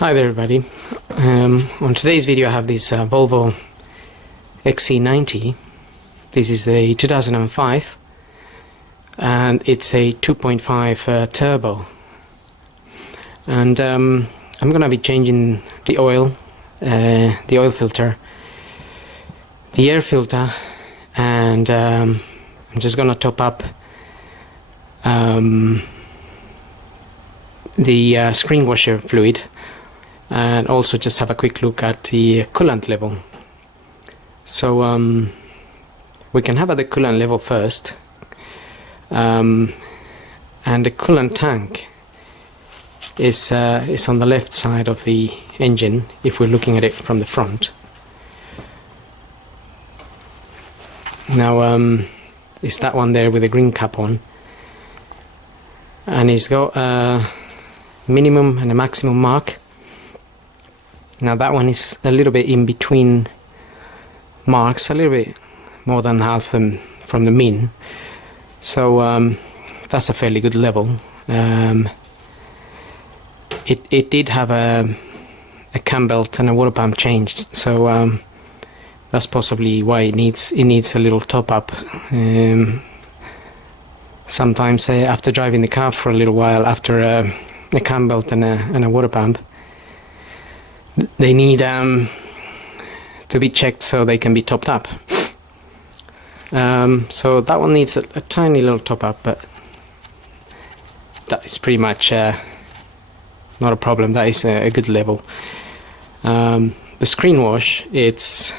Hi there everybody. On today's video I have this Volvo XC90. This is a 2005 and it's a 2.5 turbo, and I'm gonna be changing the oil filter, the air filter, and I'm just gonna top up the screen washer fluid, and also just have a quick look at the coolant level. So we can have the coolant level first, and the coolant tank is on the left side of the engine if we're looking at it from the front. Now it's that one there with the green cap on, and it's got a minimum and a maximum mark. Now that one is a little bit in between marks, a little bit more than half from the min, so that's a fairly good level. It did have a cam belt and a water pump changed, so that's possibly why it needs a little top up. Sometimes after driving the car for a little while, after a cam belt and a water pump, they need to be checked so they can be topped up. So that one needs a tiny little top up, but that is pretty much not a problem. That is a good level. The screen wash, it's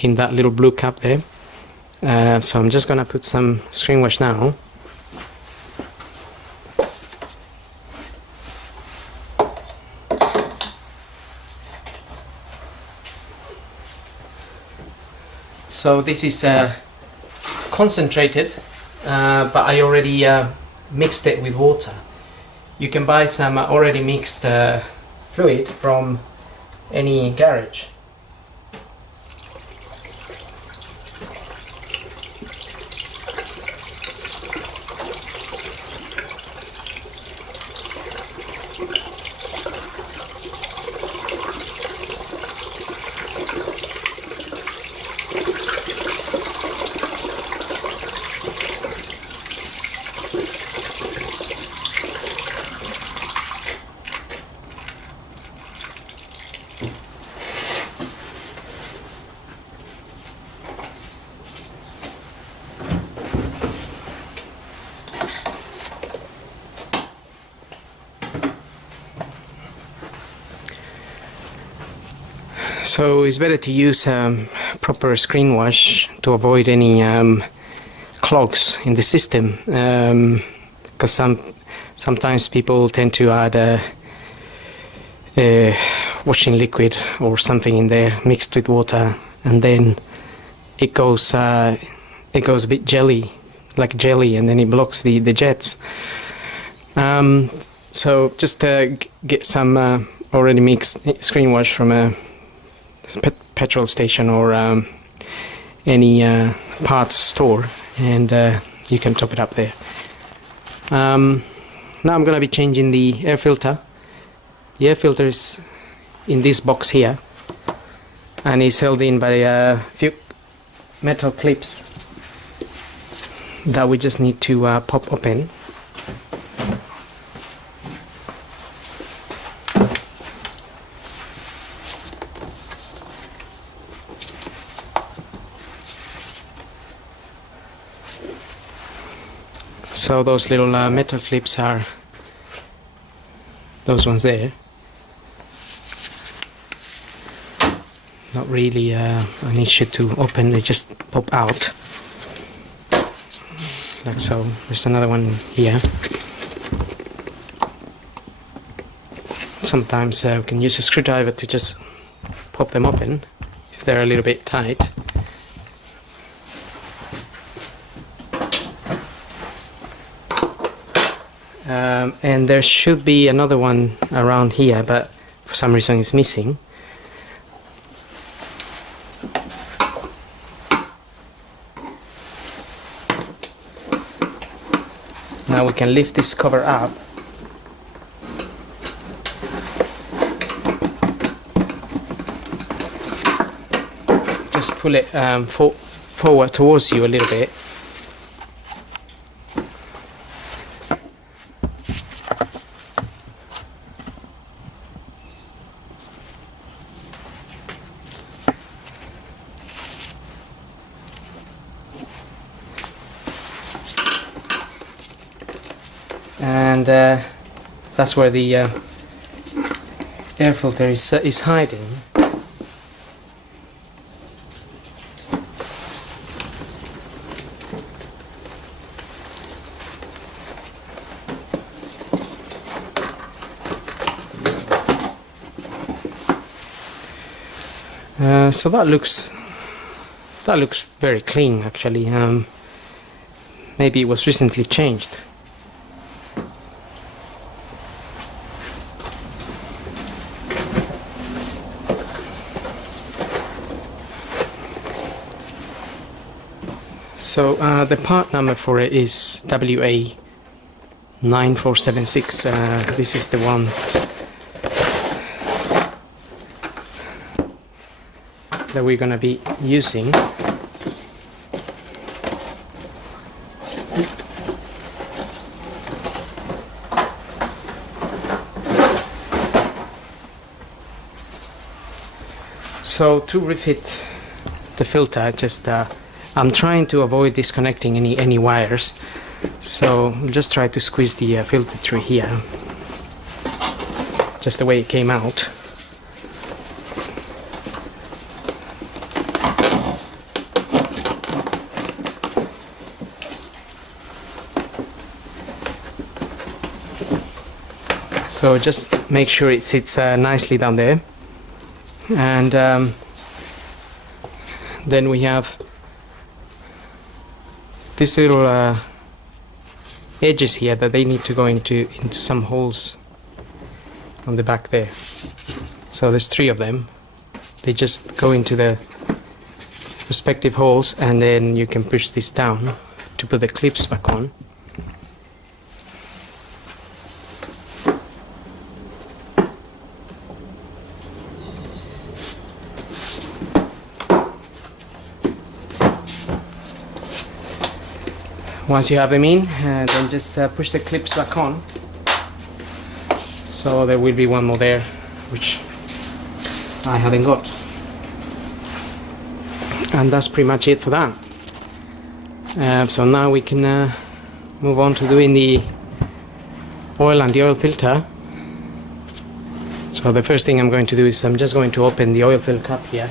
in that little blue cap there, so I'm just gonna put some screen wash now. So this is concentrated, but I already mixed it with water. You can buy some already mixed fluid from any garage. So it's better to use proper screen wash to avoid any clogs in the system, because sometimes people tend to add washing liquid or something in there mixed with water, and then it goes a bit jelly, like jelly, and then it blocks the jets. So just get some already mixed screen wash from a petrol station or any parts store, and you can top it up there. Now I'm gonna be changing the air filter. The air filter is in this box here, and is held in by a few metal clips that we just need to pop open. So those little metal clips are those ones there. Not really an issue to open, they just pop out like so. There's another one here. Sometimes we can use a screwdriver to just pop them open if they're a little bit tight. And there should be another one around here, but for some reason it's missing. Now we can lift this cover up just pull it forward towards you a little bit. And that's where the air filter is hiding. So that looks very clean actually. Maybe it was recently changed. So the part number for it is WA9476. This is the one that we're gonna be using. So to refit the filter, just I'm trying to avoid disconnecting any wires, so we'll just try to squeeze the filter through here, just the way it came out. So just make sure it sits nicely down there, and then we have these little edges here that they need to go into some holes on the back there. So there's 3 of them. They just go into the respective holes, and then you can push this down to put the clips back on. Once you have them in, then just push the clips back on. So there will be one more there, which I haven't got. And that's pretty much it for that. So now we can move on to doing the oil and the oil filter. So the first thing I'm going to do is I'm just going to open the oil fill cap here.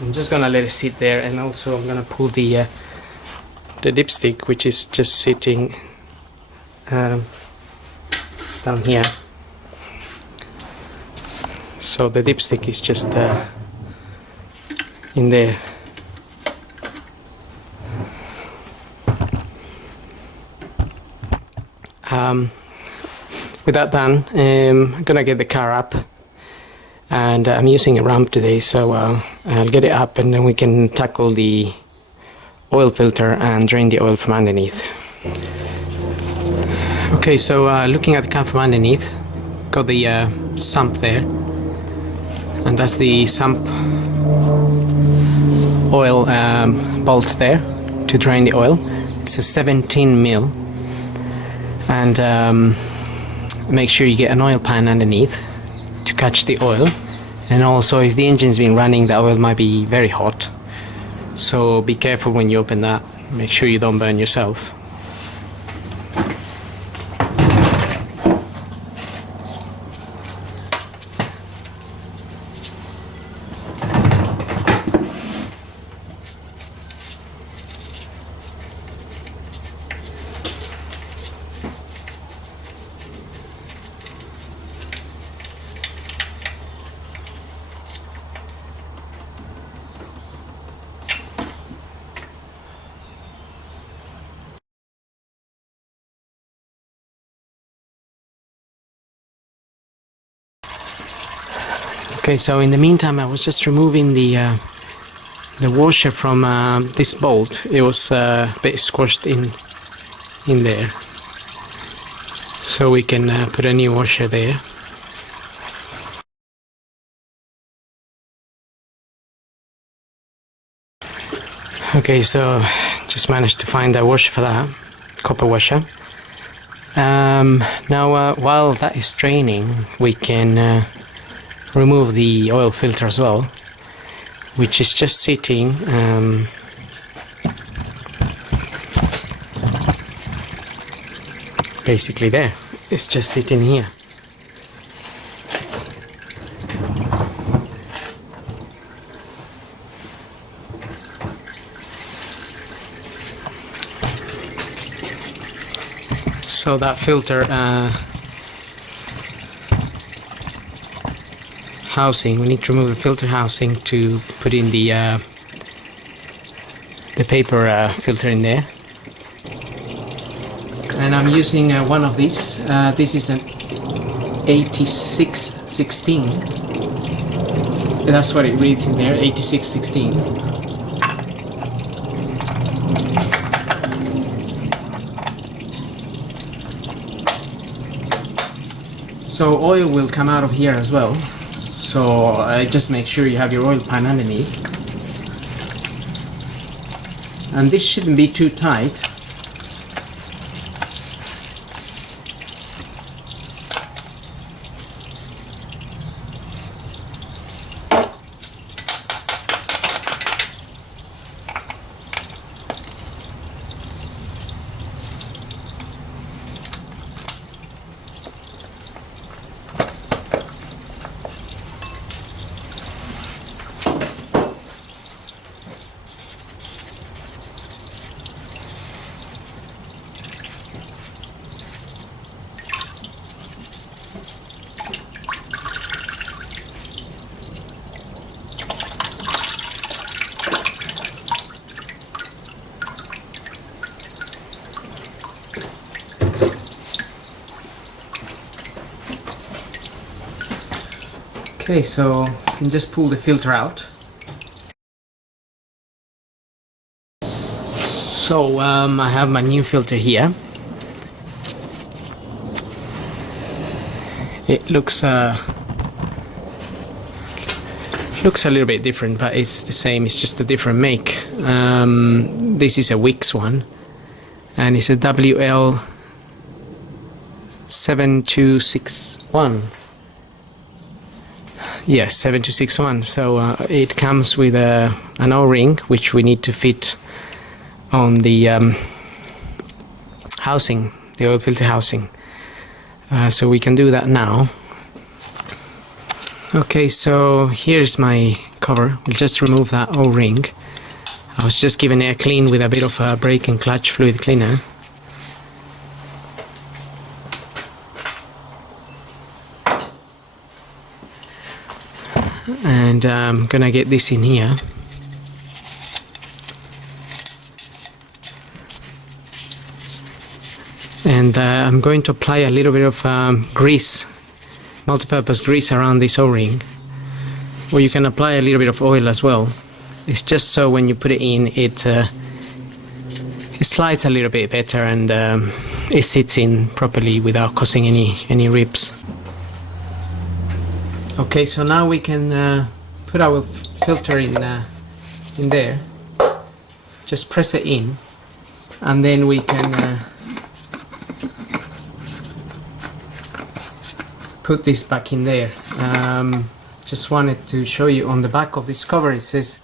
I'm just gonna let it sit there, and also I'm gonna pull the dipstick, which is just sitting down here. So the dipstick is just in there. With that done, I'm gonna get the car up. And I'm using a ramp today, so I'll get it up, and then we can tackle the oil filter and drain the oil from underneath. Okay, so looking at the car from underneath, got the sump there, and that's the sump oil bolt there to drain the oil. It's a 17 mil, and make sure you get an oil pan underneath to catch the oil. And also, if the engine's been running, the oil might be very hot, so be careful when you open that. Make sure you don't burn yourself. Okay, so in the meantime I was just removing the washer from this bolt. It was a bit squashed in in there, so we can put a new washer there. Okay, so just managed to find a washer for that, copper washer. Now while that is draining, we can remove the oil filter as well, which is just sitting basically there. It's just sitting here. So that filter housing, we need to remove the filter housing to put in the paper filter in there. And I'm using one of these. This is an 8616. That's what it reads in there, 8616. So oil will come out of here as well, so just make sure you have your oil pan underneath. And this shouldn't be too tight. Okay, so you can just pull the filter out. So I have my new filter here. It looks a little bit different, but it's the same. It's just a different make. This is a Wix one, and it's a WL 7261. Yes, 7261. So it comes with an O-ring, which we need to fit on the housing, the oil filter housing. So we can do that now. Okay, so here's my cover. We'll just remove that O-ring. I was just giving it a clean with a bit of brake and clutch fluid cleaner. And I'm gonna get this in here. And I'm going to apply a little bit of grease, multi-purpose grease around this O-ring. Or you can apply a little bit of oil as well. It's just so when you put it in, it slides a little bit better, and it sits in properly without causing any rips. Okay, so now we can put our filter in there. Just press it in, and then we can put this back in there. Just wanted to show you on the back of this cover, it says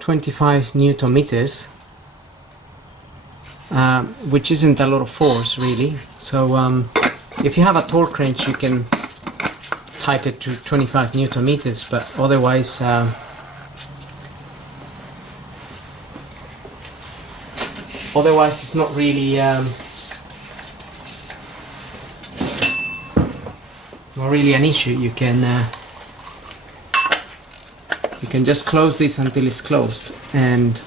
25 Newton meters, which isn't a lot of force really. So if you have a torque wrench, you can tighten it to 25 Newton meters, but otherwise it's not really an issue. You can just close this until it's closed, and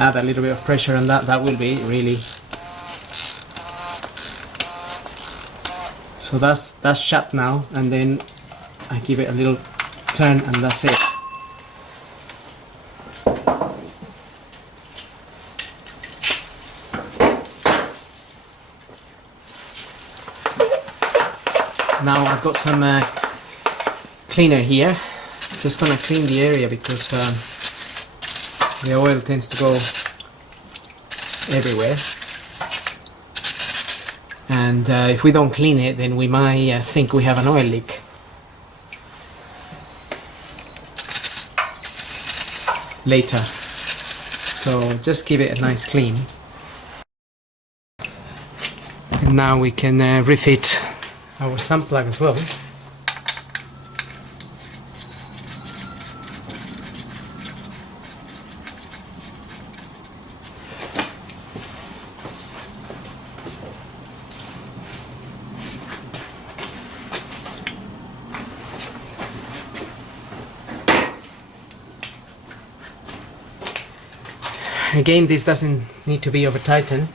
add a little bit of pressure on that. That will be really. So that's shut now, and then I give it a little turn, and that's it. Now I've got some cleaner here. Just gonna clean the area because the oil tends to go everywhere, and if we don't clean it, then we might think we have an oil leak. Later, so just give it a nice clean. And now we can refit our sump plug as well. Again, this doesn't need to be over tightened.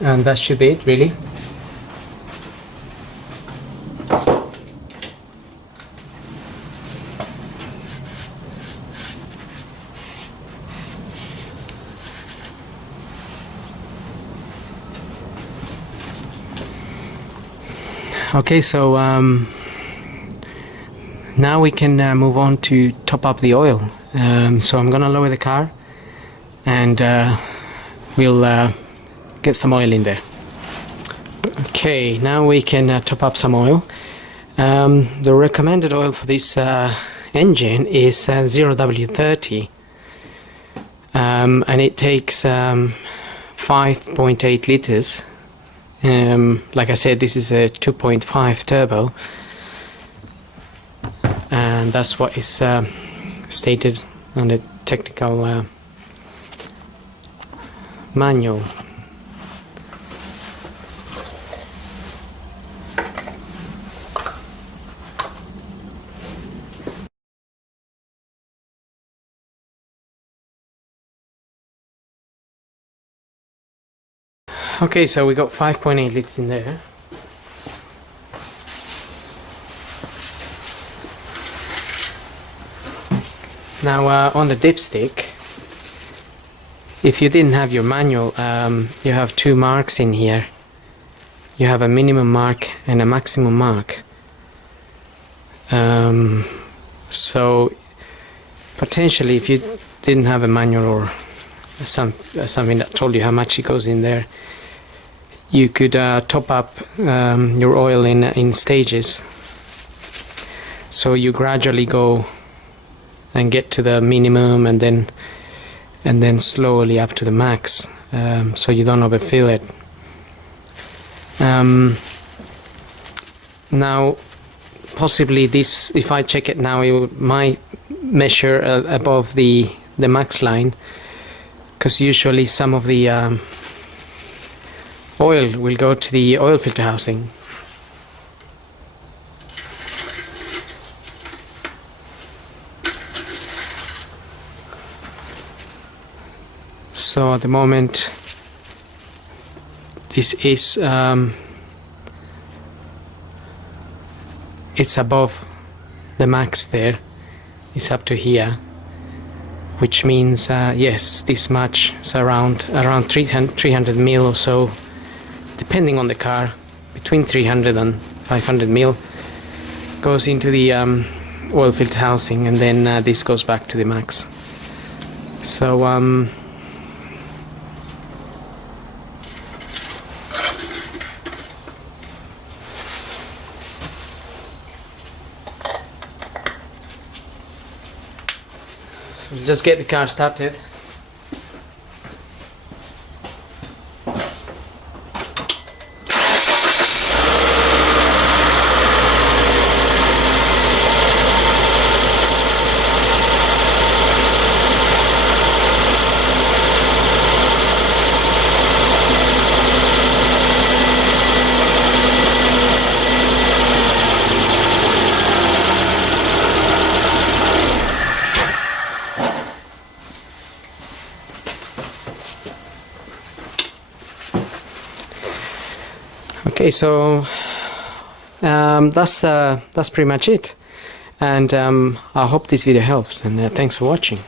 And that should be it, really. Okay, so now we can move on to top up the oil. So I'm gonna lower the car and we'll get some oil in there. Okay, now we can top up some oil. The recommended oil for this engine is 0W30, and it takes 5.8 liters. Like I said, this is a 2.5 turbo, and that's what is stated on the technical manual. Okay, so we got 5.8 liters in there. Now on the dipstick, if you didn't have your manual, you have two marks in here. You have a minimum mark and a maximum mark. So potentially, if you didn't have a manual or something that told you how much it goes in there, you could top up your oil in stages. So you gradually go and get to the minimum, and then slowly up to the max, so you don't overfill it. Now, possibly this, if I check it now, it might measure above the max line, because usually some of the oil will go to the oil filter housing. So at the moment this is it's above the max there. It's up to here, which means yes, this much is around 300 mil or so, depending on the car, between 300 and 500 mil goes into the oil filter housing, and then this goes back to the max. So just get the car started. Okay, so that's pretty much it. and I hope this video helps, and thanks for watching.